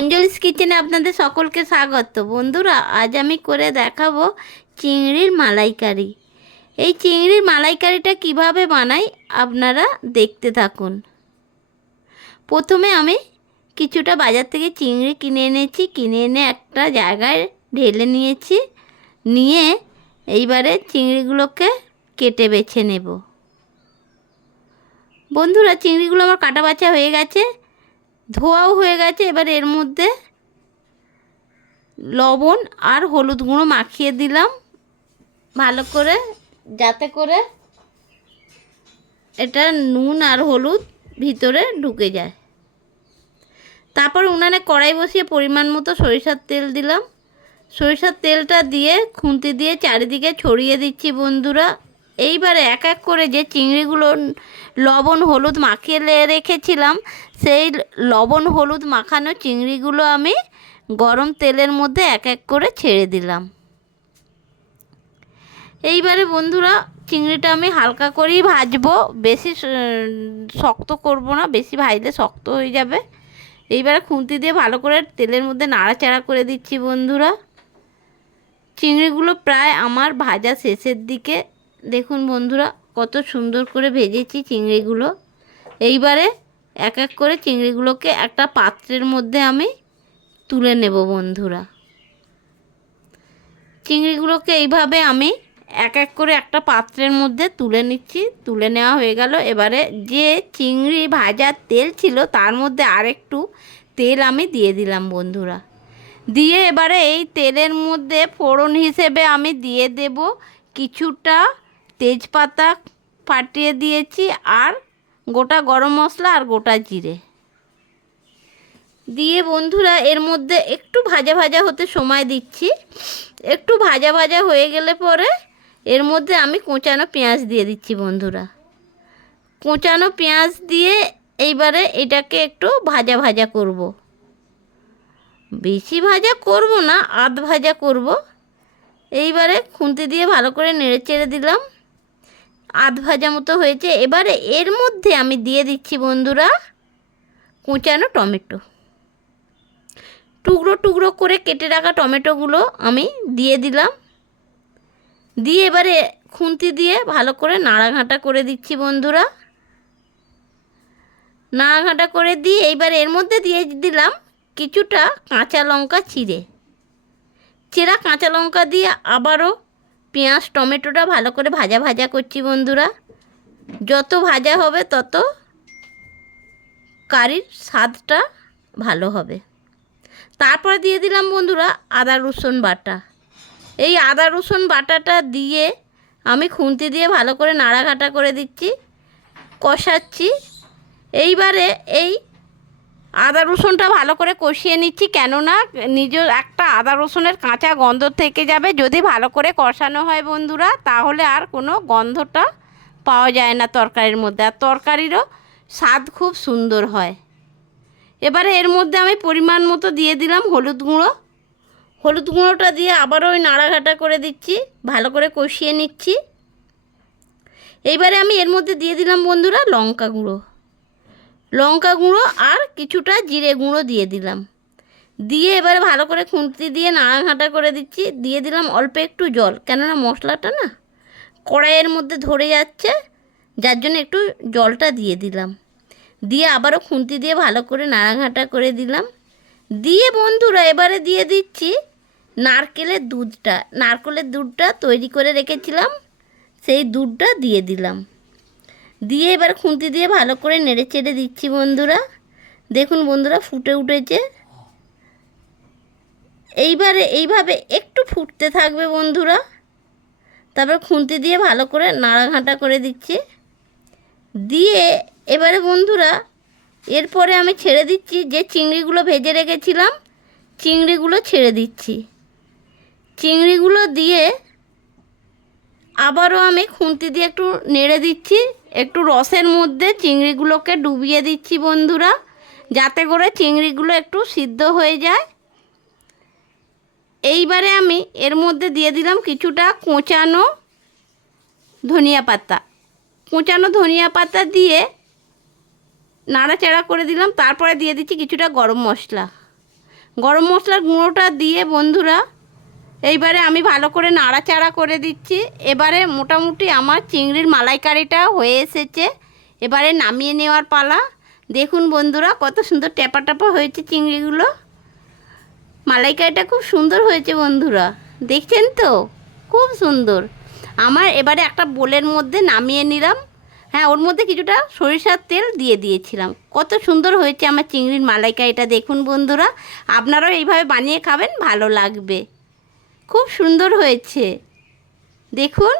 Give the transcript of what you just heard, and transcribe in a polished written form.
অঞ্জলিস কিচেনে আপনাদের সকলকে স্বাগত। বন্ধুরা, আজ আমি করে দেখাবো চিংড়ির মালাইকারি। এই চিংড়ির মালাইকারিটা কিভাবে বানাই আপনারা দেখতে থাকুন। প্রথমে আমি কিছুটা বাজার থেকে চিংড়ি কিনে এনেছি। কিনে এনে একটা জায়গায় ঢেলে নিয়েছি। নিয়ে এইবারে চিংড়িগুলোকে কেটে বেছে নেব। বন্ধুরা, চিংড়িগুলো আমার কাটা বাছা হয়ে গেছে, ধোয়াও হয়ে গেছে। এবার এর মধ্যে লবণ আর হলুদ গুঁড়ো মাখিয়ে দিলাম ভালো করে, যাতে করে এটা নুন আর হলুদ ভিতরে ঢুকে যায়। তারপর উনানে কড়াই বসিয়ে পরিমাণ মতো সরিষার তেল দিলাম। সরিষার তেলটা দিয়ে খুন্তি দিয়ে চারিদিকে ছড়িয়ে দিচ্ছি বন্ধুরা। এইবারে এক এক করে যে চিংড়িগুলো লবণ হলুদ মাখিয়ে রেখেছিলাম, সেই লবণ হলুদ মাখানো চিংড়িগুলো আমি গরম তেলের মধ্যে এক এক করে ছেড়ে দিলাম। এইবারে বন্ধুরা, চিংড়িটা আমি হালকা করেই ভাজবো, বেশি শক্ত করব না, বেশি ভাজলে শক্ত হয়ে যাবে। এইবারে খুন্তি দিয়ে ভালো করে তেলের মধ্যে নাড়াচাড়া করে দিচ্ছি বন্ধুরা। চিংড়িগুলো প্রায় আমার ভাজা শেষের দিকে। দেখুন বন্ধুরা, কত সুন্দর করে ভেজেছি চিংড়িগুলো। এইবারে এক এক করে চিংড়িগুলোকে একটা পাত্রের মধ্যে আমি তুলে নেব বন্ধুরা। চিংড়িগুলোকে এইভাবে আমি এক এক করে একটা পাত্রের মধ্যে তুলে নিচ্ছি। তুলে নেওয়া হয়ে গেল। এবারে যে চিংড়ি ভাজার তেল ছিল তার মধ্যে আরেকটু তেল আমি দিয়ে দিলাম বন্ধুরা। দিয়ে এবারে এই তেলের মধ্যে ফোড়ন হিসেবে আমি দিয়ে দেব কিছুটা তেজপাতা ফাটিয়ে দিয়েছি, আর গোটা গরম মশলা আর গোটা জিরে দিয়ে বন্ধুরা এর মধ্যে একটু ভাজা ভাজা হতে সময় দিচ্ছি। একটু ভাজা ভাজা হয়ে গেলে পরে এর মধ্যে আমি কোঁচানো পেঁয়াজ দিয়ে দিচ্ছি বন্ধুরা। কোঁচানো পেঁয়াজ দিয়ে এইবারে এটাকে একটু ভাজা ভাজা করব। বেশি ভাজা করব না, আধ ভাজা করব। এইবারে খুন্তি দিয়ে ভালো করে নেড়ে চেড়ে দিলাম। আধ ভাজা মতো হয়েছে। এবারে এর মধ্যে আমি দিয়ে দিচ্ছি বন্ধুরা কোঁচানো টমেটো। টুকরো টুকরো করে কেটে রাখা টমেটোগুলো আমি দিয়ে দিলাম। দিয়ে এবারে খুন্তি দিয়ে ভালো করে নাড়াঘাঁটা করে দিচ্ছি বন্ধুরা। নাড়াঘাঁটা করে দিয়ে এইবার এর মধ্যে দিয়ে দিলাম কিছুটা কাঁচা লঙ্কা চেরা কাঁচা লঙ্কা দিয়ে আবারও পেঁয়াজ টমেটোটা ভালো করে ভাজা ভাজা করছি বন্ধুরা। যত ভাজা হবে তত কারির স্বাদটা ভালো হবে। তারপরে দিয়ে দিলাম বন্ধুরা আদা রসুন বাটা। এই আদা রসুন বাটাটা দিয়ে আমি খুন্তি দিয়ে ভালো করে নাড়াঘাটা করে দিচ্ছি, কষাচ্ছি। এইবারে এই আদা রসুনটা ভালো করে কষিয়ে নিচ্ছি, কেননা নিজের একটা আদা রসুনের কাঁচা গন্ধ থেকে যাবে। যদি ভালো করে কষানো হয় বন্ধুরা, তাহলে আর কোনো গন্ধটা পাওয়া যায় না তরকারির মধ্যে, আর তরকারিরও স্বাদ খুব সুন্দর হয়। এবারে এর মধ্যে আমি পরিমাণ মতো দিয়ে দিলাম হলুদ গুঁড়ো। হলুদ গুঁড়োটা দিয়ে আবারও ওই নাড়াঘাটা করে দিচ্ছি, ভালো করে কষিয়ে নিচ্ছি। এইবারে আমি এর মধ্যে দিয়ে দিলাম বন্ধুরা লঙ্কা গুঁড়ো আর কিছুটা জিরে গুঁড়ো দিয়ে দিলাম। দিয়ে এবারে ভালো করে খুন্তি দিয়ে নাড়াঘাটা করে দিচ্ছি। দিয়ে দিলাম অল্প একটু জল, কেননা মশলাটা না কড়াইয়ের মধ্যে ধরে যাচ্ছে, যার জন্য একটু জলটা দিয়ে দিলাম। দিয়ে আবারও খুন্তি দিয়ে ভালো করে নাড়াঘাটা করে দিলাম। দিয়ে বন্ধুরা এবারে দিয়ে দিচ্ছি নারকেলের দুধটা তৈরি করে রেখেছিলাম, সেই দুধটা দিয়ে দিলাম। দিয়ে এবার খুন্তি দিয়ে ভালো করে নেড়ে চেড়ে দিচ্ছি বন্ধুরা। দেখুন বন্ধুরা, ফুটে উঠেছে। এইবারে এইভাবে একটু ফুটতে থাকবে বন্ধুরা। তারপর খুন্তি দিয়ে ভালো করে নাড়াঘাঁটা করে দিচ্ছি। দিয়ে এবারে বন্ধুরা এরপরে আমি ছেড়ে দিচ্ছি যে চিংড়িগুলো ভেজে রেখেছিলাম, চিংড়িগুলো ছেড়ে দিচ্ছি। চিংড়িগুলো দিয়ে আবারও আমি খুন্তি দিয়ে একটু নেড়ে দিচ্ছি। একটু রসের মধ্যে চিংড়িগুলোকে ডুবিয়ে দিচ্ছি বন্ধুরা, যাতে করে চিংড়িগুলো একটু সিদ্ধ হয়ে যায়। এইবারে আমি এর মধ্যে দিয়ে দিলাম কিছুটা কোঁচানো ধনিয়া পাতা দিয়ে নাড়াচাড়া করে দিলাম। তারপরে দিয়ে দিচ্ছি কিছুটা গরম মশলা। গরম মশলার গুঁড়োটা দিয়ে বন্ধুরা এইবারে আমি ভালো করে নাড়াচাড়া করে দিচ্ছি। এবারে মোটামুটি আমার চিংড়ির মালাইকারিটা হয়ে এসেছে। এবারে নামিয়ে নেওয়ার পালা। দেখুন বন্ধুরা কত সুন্দর ট্যাপা ট্যাপা হয়েছে চিংড়িগুলো। মালাইকারিটা খুব সুন্দর হয়েছে বন্ধুরা, দেখছেন তো, খুব সুন্দর। আমার এবারে একটা বোলের মধ্যে নামিয়ে নিলাম। হ্যাঁ, ওর মধ্যে কিছুটা সরিষার তেল দিয়ে দিয়েছিলাম। কত সুন্দর হয়েছে আমার চিংড়ির মালাইকারিটা। দেখুন বন্ধুরা, আপনারাও এইভাবে বানিয়ে খাবেন, ভালো লাগবে। খুব সুন্দর হয়েছে, দেখুন।